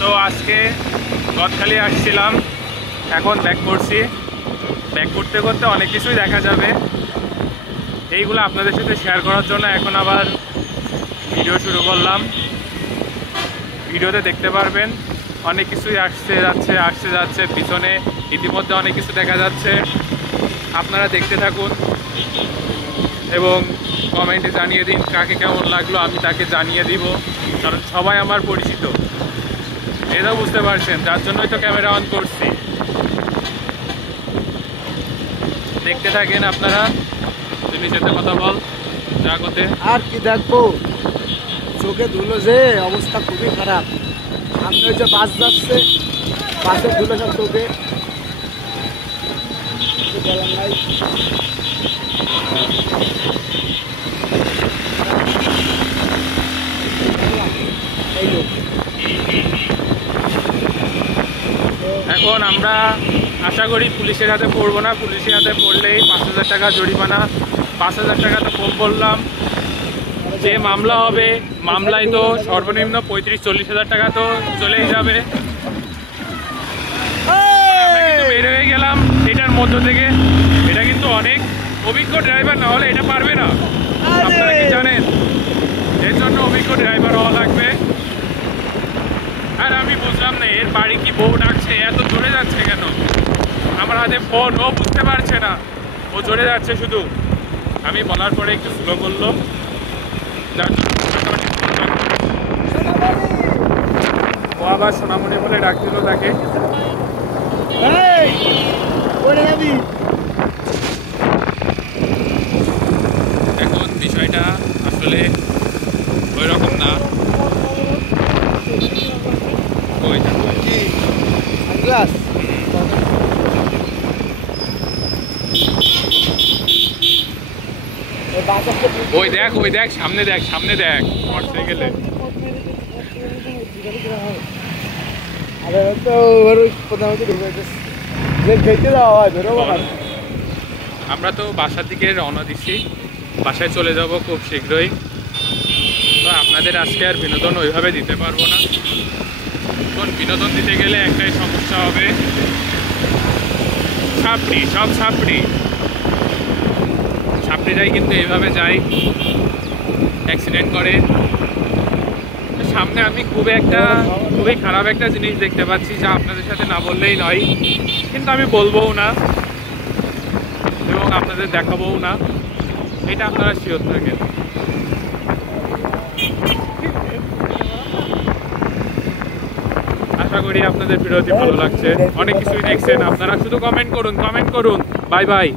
তো আজকে গদখালি আসছিলাম, এখন ব্যাক করছি। ব্যাক করতে করতে অনেক কিছুই দেখা যাবে, এইগুলো আপনাদের সাথে শেয়ার করার জন্য এখন আবার ভিডিও শুরু করলাম। ভিডিওতে দেখতে পারবেন অনেক কিছুই আসছে যাচ্ছে, পিছনে ইতিমধ্যে অনেক কিছু দেখা যাচ্ছে। আপনারা দেখতে থাকুন এবং কমেন্টে জানিয়ে দিন কাকে কেমন লাগলো, আমি তাকে জানিয়ে দিব, কারণ সবাই আমার পরিচিত, এটাও বুঝতে পারছেন, যার জন্যই তো ক্যামেরা অন করছি। দেখতে থাকেন আপনারা। তুমি সাথে কথা বল জাগতে। আর কি দেখবো, চোখে ধুলো যে অবস্থা খুবই খারাপ। সামনে ওই যে বাস যাচ্ছে, বাসের ধুলো সব চোখে। বলার নাই। এখন আমরা আশা করি পুলিশের হাতে পড়বো না, পুলিশের হাতে পড়লেই 5,000 টাকা জরিমানা। 5,000 টাকা তো কম বললাম, যে মামলা হবে মামলায় তো সর্বনিম্ন 35-40 হাজার টাকা তো চলেই যাবে। আমরা কিন্তু বের হয়ে গেলাম এটার মধ্য থেকে। এটা কিন্তু অনেক অভিজ্ঞ ড্রাইভার, না হলে এটা পারবে না, আপনারা কি জানেন? এর জন্য অভিজ্ঞ ড্রাইভার হওয়া লাগবে। আর আমি বুঝলাম না এর বাড়ি কি বউ ডাকছে, এত জোরে যাচ্ছে কেন? আমার হাতে ফোন, ও বুঝতে পারছে না, ও জোরে যাচ্ছে শুধু। আমি বলার পরে একটু স্লো করলো, যার জন্য ও আবার সোনামণি বলে ডাক দিল তাকে। এখন বিষয়টা আসলে ওই রকম না। ওই দেখ সামনে দেখ মোটরসাইকেলে। আমরা তো বাসার দিকে রওনা দিচ্ছি, বাসায় চলে যাব খুব শীঘ্রই। তো আপনাদের আজকে আর বিনোদন ওইভাবে দিতে পারবো না, কারণ বিনোদন দিতে গেলে একটাই সমস্যা হবে, সব ছাপড়িরাই কিন্তু এইভাবে যায়, অ্যাক্সিডেন্ট করে। সামনে আমি খুবই খারাপ একটা জিনিস দেখতে পাচ্ছি, যা আপনাদের সাথে না বললেই নয়, কিন্তু আমি বলবোও না এবং আপনাদের দেখাবোও না, এটা আপনারা শিওর থাকেন। আশা করি আপনাদের ভিডিওটি ভালো লাগছে, অনেক কিছুই দেখছেন আপনারা। শুধু কমেন্ট করুন। Bye bye.